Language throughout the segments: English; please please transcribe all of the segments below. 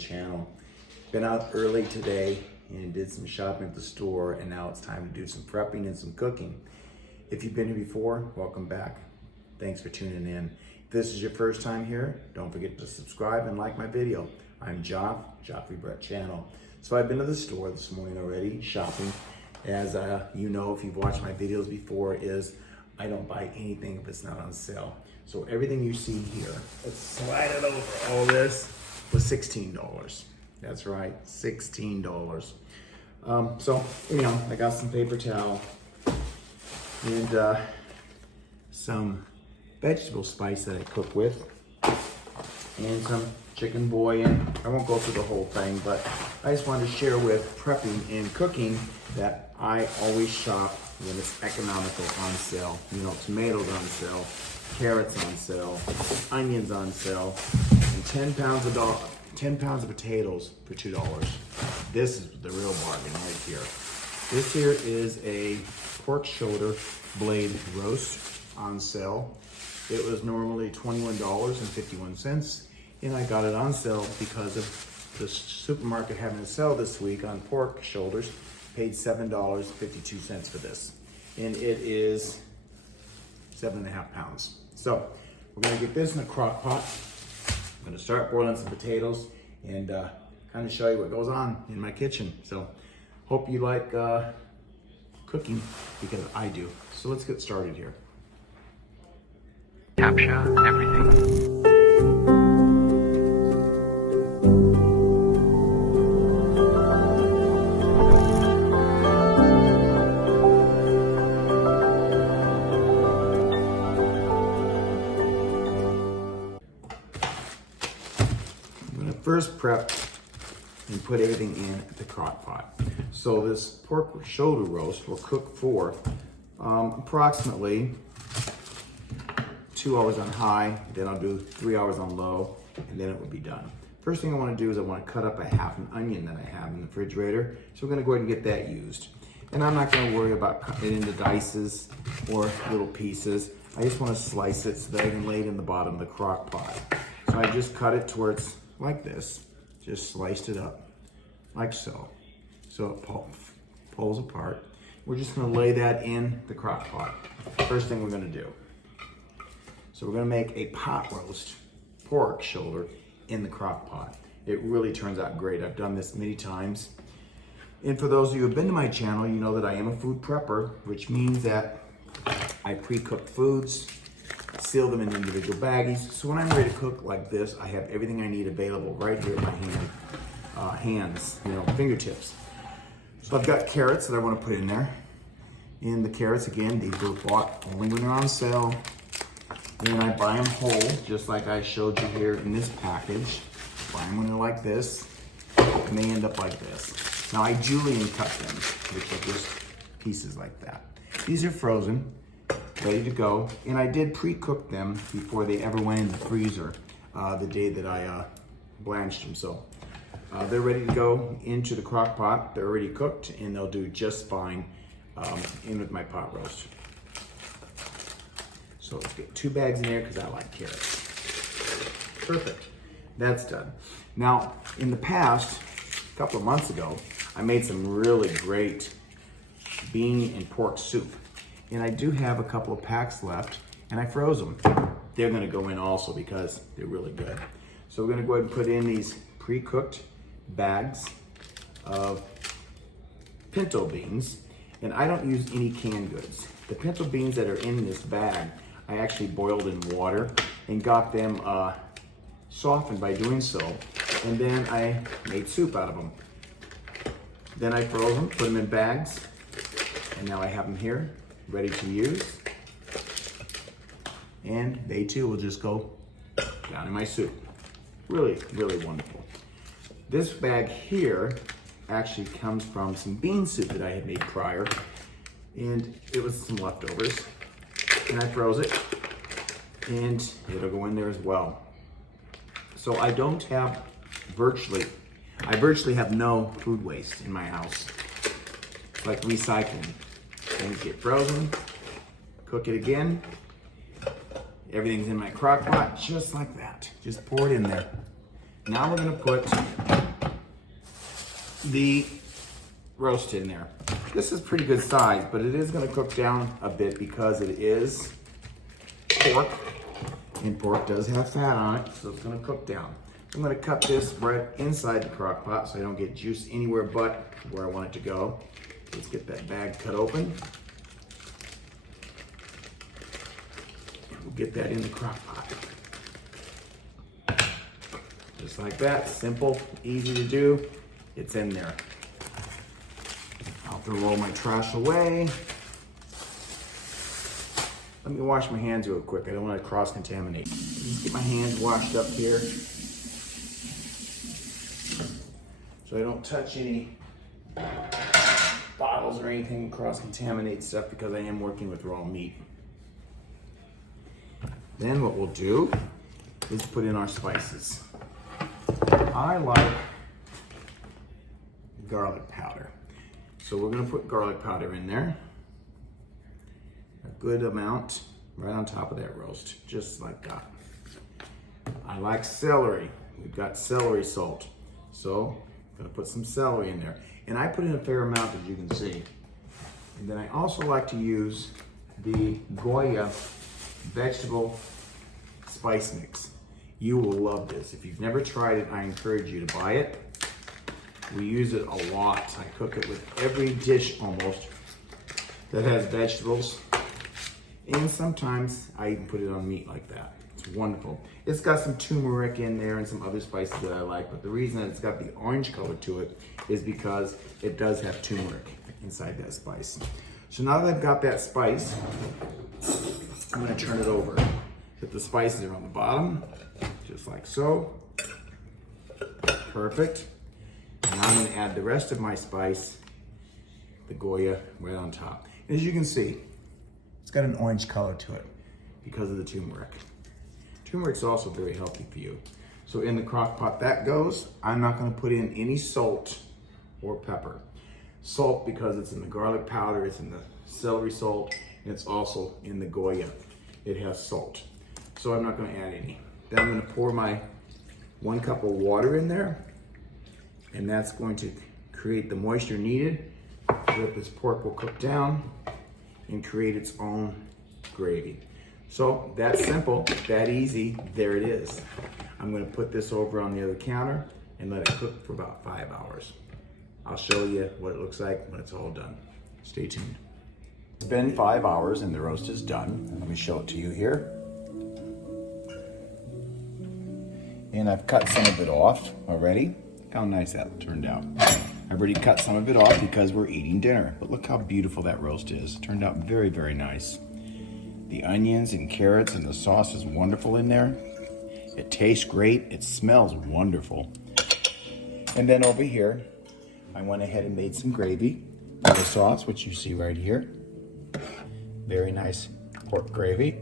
channel. Been out early today and did some shopping at the store, and now it's time to do some prepping and some cooking. If you've been here before, welcome back. Thanks for tuning in. If this is your first time here, don't forget to subscribe and like my video. I'm Joffrey Brett Channel. So I've been to the store this morning already, shopping. As you know, if you've watched my videos before, is I don't buy anything if it's not on sale. So everything you see here, let's slide it over. All this was $16. That's right, $16. So anyhow, I got some paper towel and some vegetable spice that I cook with, and some chicken bouillon. I won't go through the whole thing, but I just wanted to share with prepping and cooking that I always shop when it's economical on sale. You know, tomatoes on sale, carrots on sale, onions on sale, and 10 pounds of potatoes for $2. This is the real bargain right here. This here is a pork shoulder blade roast on sale. It was normally $21.51, and I got it on sale because of the supermarket having a sale this week on pork shoulders. Paid $7.52 for this, and it is 7.5 pounds. So we're gonna get this in a crock pot. I'm gonna start boiling some potatoes and kind of show you what goes on in my kitchen. So hope you like cooking, because I do. So let's get started here. Capture everything. First prep and put everything in the crock pot. So this pork shoulder roast will cook for approximately 2 hours on high, then I'll do 3 hours on low, and then it will be done. First thing I want to do is I want to cut up a half an onion that I have in the refrigerator. So we're going to go ahead and get that used. And I'm not going to worry about cutting it into dices or little pieces. I just want to slice it so that I can lay it in the bottom of the crock pot. So I just cut it to where it's like this, just sliced it up like so. So it pulls apart. We're just gonna lay that in the crock pot. First thing we're gonna do. So we're gonna make a pot roast pork shoulder in the crock pot. It really turns out great. I've done this many times. And for those of you who have been to my channel, you know that I am a food prepper, which means that I pre-cook foods, seal them in individual baggies. So when I'm ready to cook like this, I have everything I need available right here at my hands, fingertips. So I've got carrots that I want to put in there. And the carrots, again, these were bought only when they're on sale. And I buy them whole, just like I showed you here in this package. Buy them when they're like this, and they end up like this. Now I julienne cut them, which are just pieces like that. These are frozen, ready to go, and I did pre-cook them before they ever went in the freezer the day that I blanched them. So they're ready to go into the crock pot. They're already cooked, and they'll do just fine in with my pot roast. So let's get 2 bags in there because I like carrots. Perfect, that's done. Now, in the past, a couple of months ago, I made some really great bean and pork soup. And I do have a couple of packs left, and I froze them. They're gonna go in also because they're really good. So we're gonna go ahead and put in these pre-cooked bags of pinto beans. And I don't use any canned goods. The pinto beans that are in this bag, I actually boiled in water and got them softened by doing so. And then I made soup out of them. Then I froze them, put them in bags, and now I have them here, ready to use. And they too will just go down in my soup. Really, really wonderful. This bag here actually comes from some bean soup that I had made prior, and it was some leftovers. And I froze it, and it'll go in there as well. So I virtually have no food waste in my house. It's like recycling. Things get frozen, cook it again. Everything's in my crock pot, just like that. Just pour it in there. Now we're gonna put the roast in there. This is pretty good size, but it is gonna cook down a bit because it is pork, and pork does have fat on it, so it's gonna cook down. I'm gonna cut this right inside the crock pot so I don't get juice anywhere but where I want it to go. Let's get that bag cut open. And we'll get that in the crock pot. Just like that, simple, easy to do. It's in there. I'll throw all my trash away. Let me wash my hands real quick. I don't want to cross-contaminate. Just get my hands washed up here so I don't touch any bottles or anything, cross-contaminate stuff, because I am working with raw meat. Then what we'll do is put in our spices. I like garlic powder. So we're gonna put garlic powder in there. A good amount right on top of that roast, just like that. I like celery. We've got celery salt. So I'm gonna put some celery in there. And I put in a fair amount, as you can see. And then I also like to use the Goya vegetable spice mix. You will love this. If you've never tried it, I encourage you to buy it. We use it a lot. I cook it with every dish almost that has vegetables. And sometimes I even put it on meat like that. It's wonderful. It's got some turmeric in there and some other spices that I like, but the reason that it's got the orange color to it is because it does have turmeric inside that spice. So now that I've got that spice, I'm gonna turn it over. Put the spices are on the bottom, just like so. Perfect. And I'm gonna add the rest of my spice, the Goya, right on top. And as you can see, it's got an orange color to it because of the turmeric. Turmeric's also very healthy for you. So in the crock pot that goes. I'm not gonna put in any salt or pepper. Salt because it's in the garlic powder, it's in the celery salt, and it's also in the Goya. It has salt. So I'm not gonna add any. Then I'm gonna pour my 1 cup of water in there, and that's going to create the moisture needed so that this pork will cook down and create its own gravy. So that's simple, that easy, there it is. I'm gonna put this over on the other counter and let it cook for about 5 hours. I'll show you what it looks like when it's all done. Stay tuned. It's been 5 hours and the roast is done. Let me show it to you here. And I've cut some of it off already. Look how nice that turned out. I've already cut some of it off because we're eating dinner. But look how beautiful that roast is. It turned out very, very nice. The onions and carrots and the sauce is wonderful in there. It tastes great. It smells wonderful. And then over here, I went ahead and made some gravy with the sauce, which you see right here. Very nice pork gravy.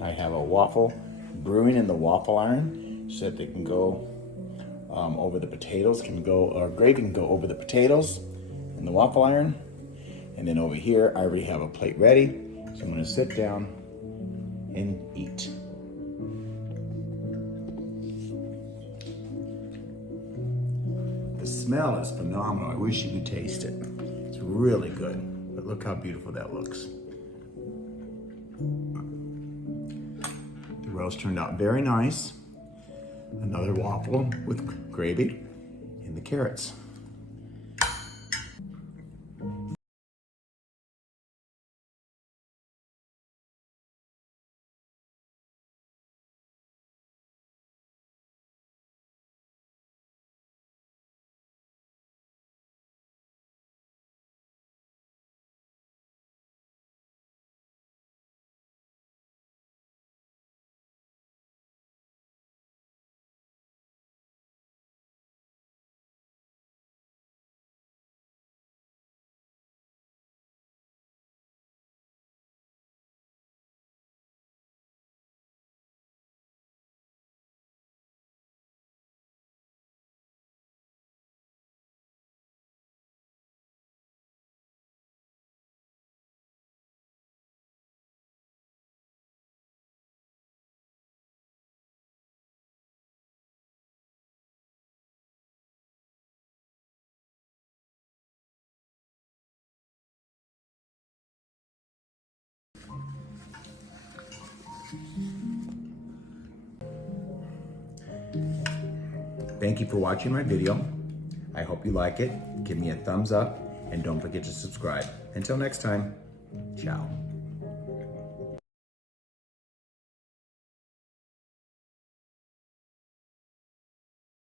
I have a waffle brewing in the waffle iron so that they can go over the potatoes, gravy can go over the potatoes in the waffle iron. And then over here, I already have a plate ready. So I'm gonna sit down and eat. The smell is phenomenal. I wish you could taste it. It's really good, but look how beautiful that looks. The roast turned out very nice. Another waffle with gravy and the carrots. Thank you for watching my video. I hope you like it. Give me a thumbs up and don't forget to subscribe. Until next time, ciao.